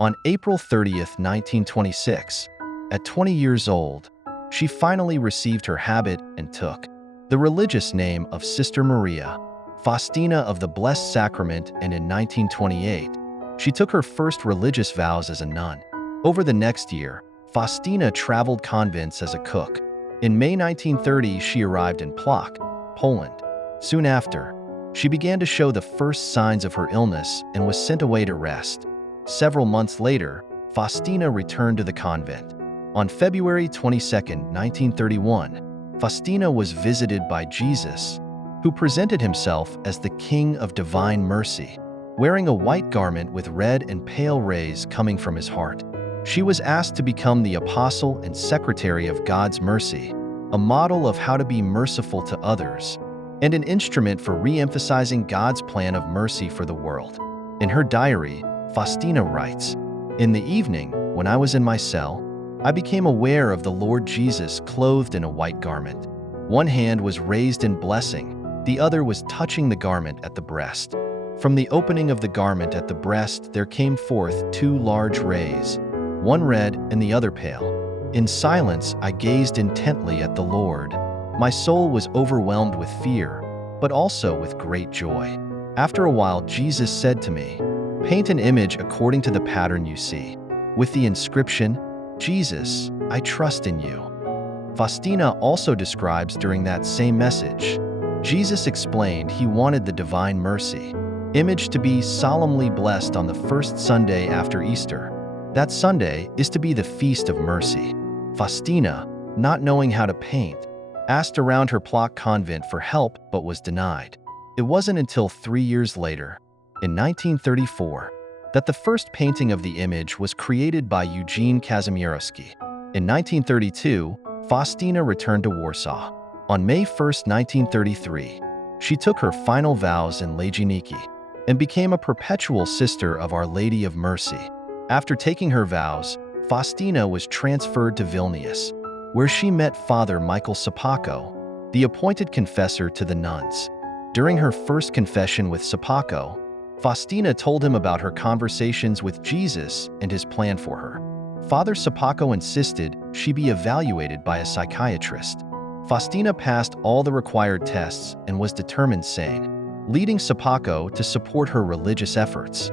On April 30th, 1926, at 20 years old, she finally received her habit and took the religious name of Sister Maria Faustina of the Blessed Sacrament, and in 1928, she took her first religious vows as a nun. Over the next year, Faustina traveled convents as a cook. In May 1930, she arrived in Plock, Poland. Soon after, she began to show the first signs of her illness and was sent away to rest. Several months later, Faustina returned to the convent. On February 22, 1931, Faustina was visited by Jesus, who presented himself as the King of Divine Mercy, wearing a white garment with red and pale rays coming from his heart. She was asked to become the apostle and secretary of God's mercy, a model of how to be merciful to others, and an instrument for re-emphasizing God's plan of mercy for the world. In her diary, Faustina writes, "In the evening, when I was in my cell, I became aware of the Lord Jesus clothed in a white garment. One hand was raised in blessing, the other was touching the garment at the breast. From the opening of the garment at the breast there came forth two large rays, one red and the other pale. In silence I gazed intently at the Lord. My soul was overwhelmed with fear, but also with great joy. After a while Jesus said to me, 'Paint an image according to the pattern you see, with the inscription, Jesus, I trust in you.'" Faustina also describes during that same message, Jesus explained he wanted the divine mercy image to be solemnly blessed on the first Sunday after Easter. That Sunday is to be the Feast of Mercy. Faustina, not knowing how to paint, asked around her Plock convent for help but was denied. It wasn't until 3 years later, in 1934, that the first painting of the image was created by Eugene Kazimierowski. In 1932, Faustina returned to Warsaw. On May 1, 1933, she took her final vows in Lejniki and became a perpetual sister of Our Lady of Mercy. After taking her vows, Faustina was transferred to Vilnius, where she met Father Michael Sapako, the appointed confessor to the nuns. During her first confession with Sapako, Faustina told him about her conversations with Jesus and his plan for her. Father Sapako insisted she be evaluated by a psychiatrist. Faustina passed all the required tests and was determined sane, leading Sapako to support her religious efforts.